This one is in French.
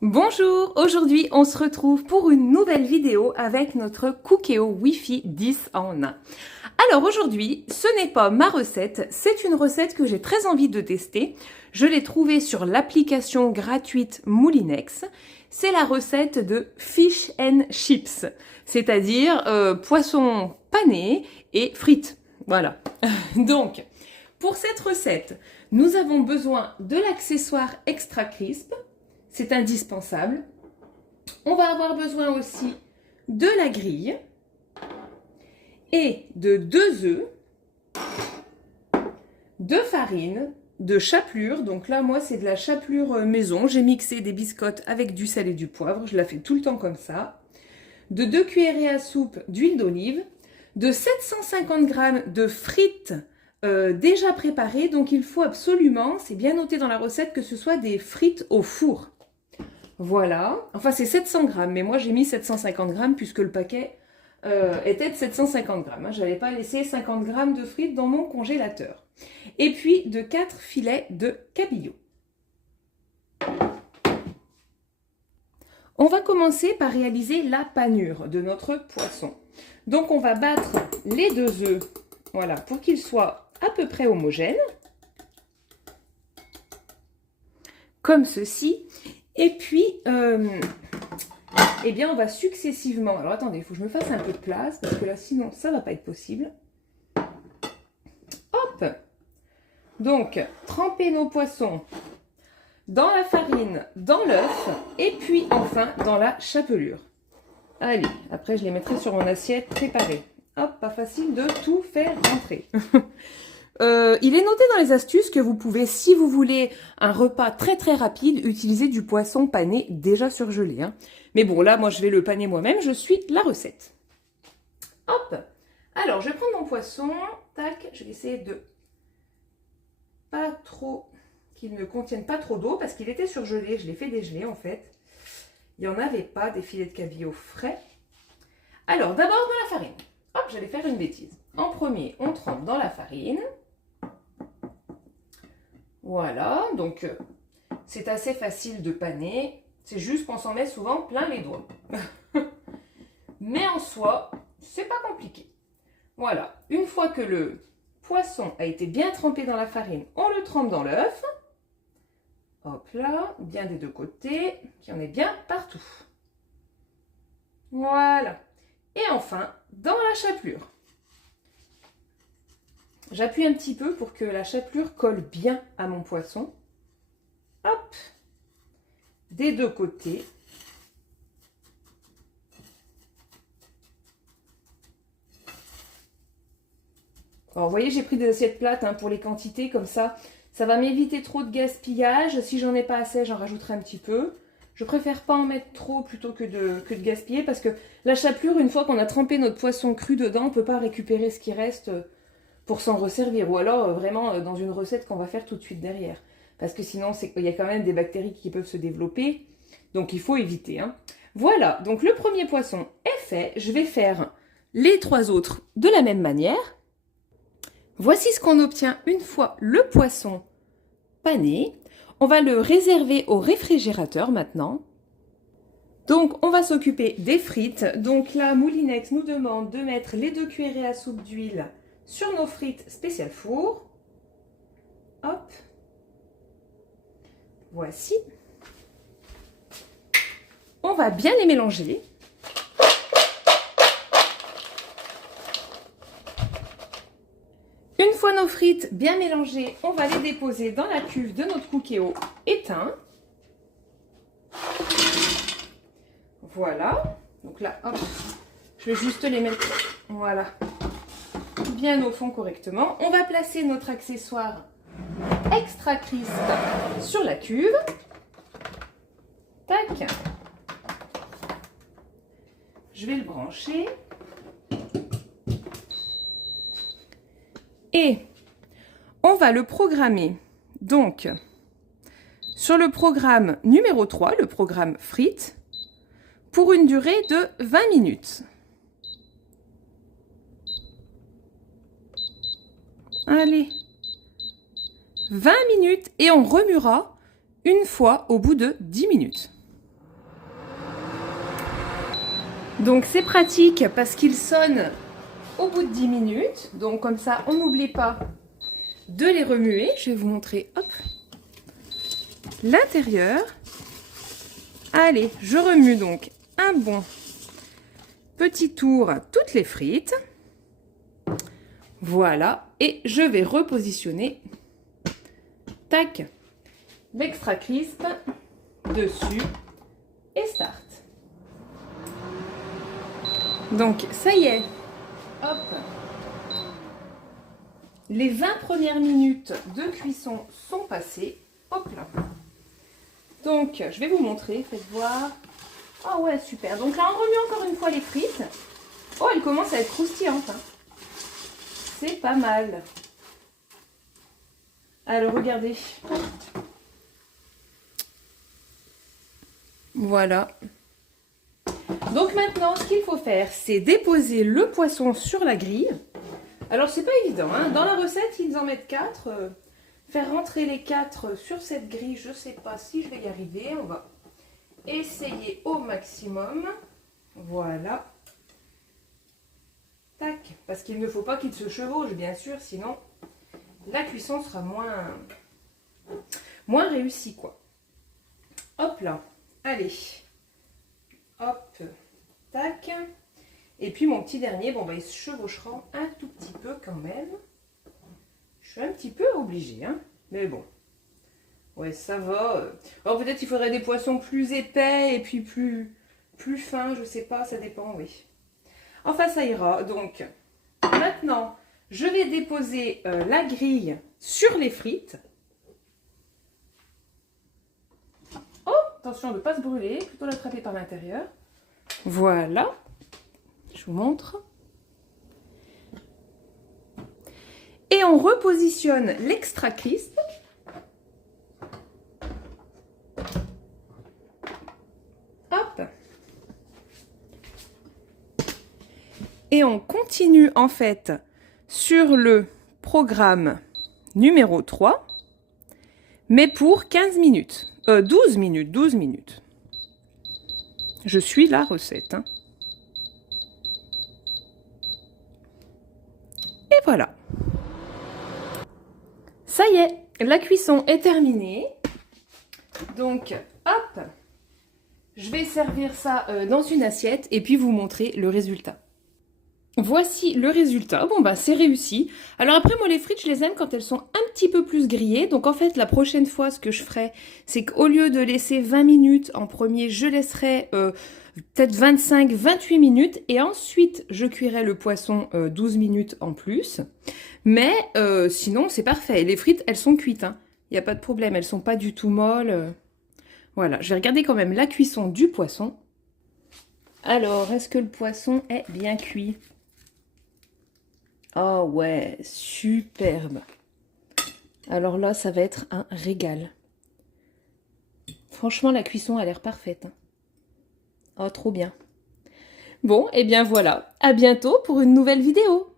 Bonjour, aujourd'hui on se retrouve pour une nouvelle vidéo avec notre Cookéo Wi-Fi 10 en 1. Alors aujourd'hui, ce n'est pas ma recette, c'est une recette que j'ai très envie de tester. Je l'ai trouvée sur l'application gratuite Moulinex. C'est la recette de Fish and Chips, c'est-à-dire poisson pané et frites. Voilà. Donc, pour cette recette, nous avons besoin de l'accessoire Extra Crisp. C'est indispensable. On va avoir besoin aussi de la grille et de 2 œufs, de farine, de chapelure. Donc là, moi, c'est de la chapelure maison. J'ai mixé des biscottes avec du sel et du poivre. Je la fais tout le temps comme ça. De 2 cuillerées à soupe d'huile d'olive, de 750 g de frites déjà préparées. Donc il faut absolument, c'est bien noté dans la recette, que ce soit des frites au four. Voilà, enfin c'est 700 grammes, mais moi j'ai mis 750 grammes puisque le paquet était de 750 grammes. Hein. Je n'allais pas laisser 50 grammes de frites dans mon congélateur. Et puis de 4 filets de cabillaud. On va commencer par réaliser la panure de notre poisson. Donc on va battre les 2 œufs, voilà, pour qu'ils soient à peu près homogènes. Comme ceci. Et puis, eh bien, on va successivement... Alors, attendez, il faut que je me fasse un peu de place, parce que là, sinon, ça ne va pas être possible. Hop! Donc, tremper nos poissons dans la farine, dans l'œuf, et puis, enfin, dans la chapelure. Allez, après, je les mettrai sur mon assiette préparée. Hop, pas facile de tout faire rentrer. Il est noté dans les astuces que vous pouvez, si vous voulez un repas très très rapide, utiliser du poisson pané déjà surgelé. Hein. Mais bon, là, moi, je vais le paner moi-même, je suis la recette. Hop! Alors, je vais prendre mon poisson. Tac, je vais essayer de pas trop... qu'il ne contienne pas trop d'eau, parce qu'il était surgelé. Je l'ai fait dégeler, en fait. Il n'y en avait pas, des filets de cabillaud frais. Alors, d'abord, dans la farine. Hop, j'allais faire une bêtise. En premier, on trempe dans la farine. Voilà, donc c'est assez facile de paner, c'est juste qu'on s'en met souvent plein les doigts. Mais en soi, c'est pas compliqué. Voilà, une fois que le poisson a été bien trempé dans la farine, on le trempe dans l'œuf. Hop là, bien des deux côtés, qu'il y en ait bien partout. Voilà. Et enfin, dans la chapelure. J'appuie un petit peu pour que la chapelure colle bien à mon poisson. Hop, des deux côtés. Alors, vous voyez, j'ai pris des assiettes plates hein, pour les quantités, comme ça va m'éviter trop de gaspillage. Si j'en ai pas assez, j'en rajouterai un petit peu. Je préfère pas en mettre trop plutôt que de gaspiller, parce que la chapelure, une fois qu'on a trempé notre poisson cru dedans, on ne peut pas récupérer ce qui reste pour s'en resservir, ou alors vraiment dans une recette qu'on va faire tout de suite derrière. Parce que sinon, il y a quand même des bactéries qui peuvent se développer, donc il faut éviter. Hein. Voilà, donc le premier poisson est fait. Je vais faire les 3 autres de la même manière. Voici ce qu'on obtient une fois le poisson pané. On va le réserver au réfrigérateur maintenant. Donc, on va s'occuper des frites. Donc là, Moulinex nous demande de mettre les 2 cuillerées à soupe d'huile sur nos frites spécial four. Hop. Voici. On va bien les mélanger. Une fois nos frites bien mélangées, on va les déposer dans la cuve de notre Cookéo éteint. Voilà. Donc là, hop, je vais juste les mettre, voilà, bien au fond correctement. On va placer notre accessoire Extra Crisp sur la cuve. Tac. Je vais le brancher. Et on va le programmer. Donc, sur le programme numéro 3, le programme frites, pour une durée de 20 minutes. Allez. 20 minutes et on remuera une fois au bout de 10 minutes. Donc c'est pratique parce qu'il sonne au bout de 10 minutes. Donc comme ça, on n'oublie pas de les remuer. Je vais vous montrer, hop, l'intérieur. Allez, je remue donc un bon petit tour toutes les frites. Voilà, et je vais repositionner, tac, l'extra crisp dessus et start. Donc ça y est, hop, les 20 premières minutes de cuisson sont passées, hop là. Donc je vais vous montrer, faites voir. Ah ouais, super. Donc là on remue encore une fois les frites. Oh, elles commencent à être croustillantes, hein. C'est pas mal. Alors regardez. Voilà. Donc maintenant, ce qu'il faut faire, c'est déposer le poisson sur la grille. Alors c'est pas évident, hein. Dans la recette, ils en mettent 4. Faire rentrer les 4 sur cette grille, je sais pas si je vais y arriver. On va essayer au maximum. Voilà. Tac. Parce qu'il ne faut pas qu'ils se chevauchent, bien sûr, sinon la cuisson sera moins réussie, quoi. Hop là. Allez. Hop. Tac. Et puis mon petit dernier, bon, bah, il se chevauchera un tout petit peu quand même. Je suis un petit peu obligée, hein. Mais bon. Ouais, ça va. Alors peut-être il faudrait des poissons plus épais et puis plus fins, je sais pas, ça dépend, oui. Enfin, ça ira. Donc, maintenant, je vais déposer la grille sur les frites. Oh, attention de ne pas se brûler, plutôt l'attraper par l'intérieur. Voilà. Je vous montre. Et on repositionne l'extra crisp. Hop. Et on continue en fait sur le programme numéro 3, mais pour 15 minutes. 12 minutes. Je suis la recette, hein. Et voilà. Ça y est, la cuisson est terminée. Donc, hop, je vais servir ça dans une assiette et puis vous montrer le résultat. Voici le résultat. Bon, bah c'est réussi. Alors après, moi, les frites, je les aime quand elles sont un petit peu plus grillées. Donc en fait, la prochaine fois, ce que je ferai, c'est qu'au lieu de laisser 20 minutes en premier, je laisserai peut-être 25-28 minutes. Et ensuite, je cuirai le poisson 12 minutes en plus. Mais sinon, c'est parfait. Les frites, elles sont cuites, hein. Il n'y a pas de problème. Elles sont pas du tout molles. Voilà, je vais regarder quand même la cuisson du poisson. Alors, est-ce que le poisson est bien cuit ? Oh ouais, superbe. Alors là, ça va être un régal. Franchement, la cuisson a l'air parfaite, hein. Oh, trop bien. Bon, et bien voilà. À bientôt pour une nouvelle vidéo.